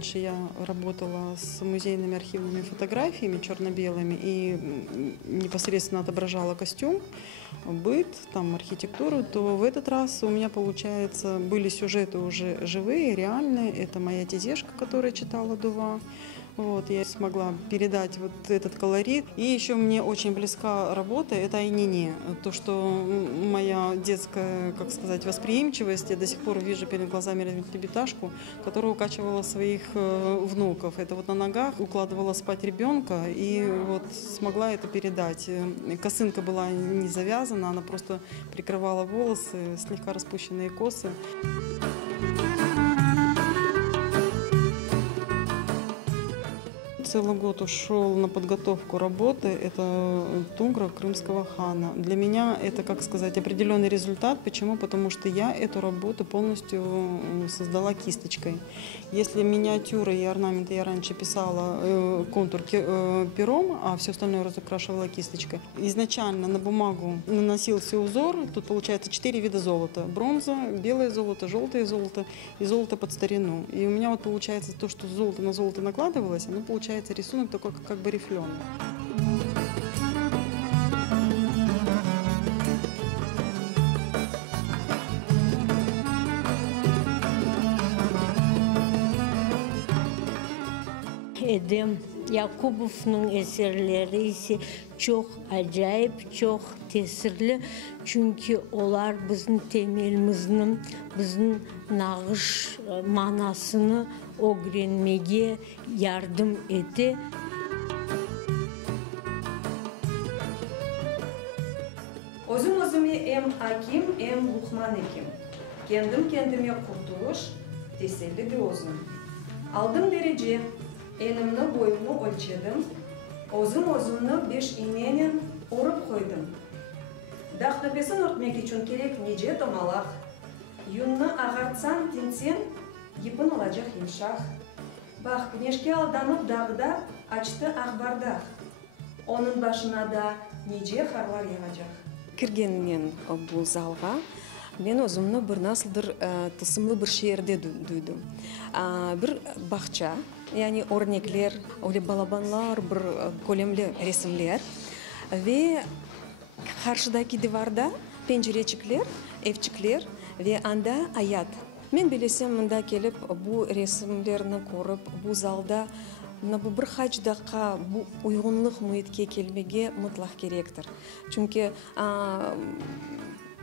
раньше я работала с музейными архивными фотографиями черно-белыми и непосредственно отображала костюм, быт, там, архитектуру, то в этот раз у меня, получается, были сюжеты уже живые, реальные. Это моя тезешка, которую читала Дува. Вот, я смогла передать вот этот колорит. И еще мне очень близка работа, это айнине. То, что моя детская, как сказать, восприимчивость, я до сих пор вижу перед глазами лебедашку, которая укачивала своих внуков. Это вот на ногах укладывала спать ребенка и вот смогла это передать. Косынка была не завязана, она просто прикрывала волосы, слегка распущенные косы. Целый год ушел на подготовку работы. Это тугра крымского хана. Для меня это, как сказать, определенный результат. Почему? Потому что я эту работу полностью создала кисточкой. Если миниатюры и орнаменты я раньше писала контур пером, а все остальное разукрашивала кисточкой. Изначально на бумагу наносился узор. Тут получается 4 вида золота. Бронза, белое золото, желтое золото и золото под старину. И у меня вот получается то, что золото на золото накладывалось, оно получается рисунок такой как бы рифленый. Edem Yakubov'un eserleri ise çok acayip, çok tesirli. Çünkü onlar bizim temelimizin, bizim nağış manasını öğrenmeye yardım etti. Özüm hem hakim hem luhman ekim. Kendim kendime kurtuluş, teselli bir özüm. Aldım derece, enimni boyumni ölçedim. Özümni 5 iğneyle orup koydum. Dağ tepesini örtmek için gerek nice tomalak. Yunni ağartsan, tinsen, ipin olacak yumuşak. Bak, güneşke aldanıp dağda açtı akbardağ. Onun başına da nice harlar yağacak. Кіргеннен бұл залға мен өзімні бір насылдыр тылсымлы бір шерде дүйдім. Бір бақча, яғни өрнеклер, балабанлар, бір көлемлі ресімлер. Ве қаршыдаки диварда пенжеречіклер, евчіклер, ве анда аят. Мен білесем мұнда келіп бұл ресімлеріні көріп, бұл залда бұл бір хачдаққа, бұл ұйғынлық мұйетке келмеге мұтлақ керектір. Чүнке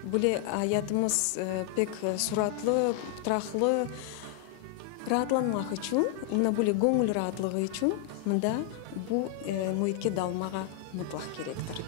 бұл аятымыз пек сұратлы, тұрақлы, ратланмақ үшін, мұна бұл көңіл ратлығы үшін, мұнда бұл мұйетке далмаға мұтлақ керектір.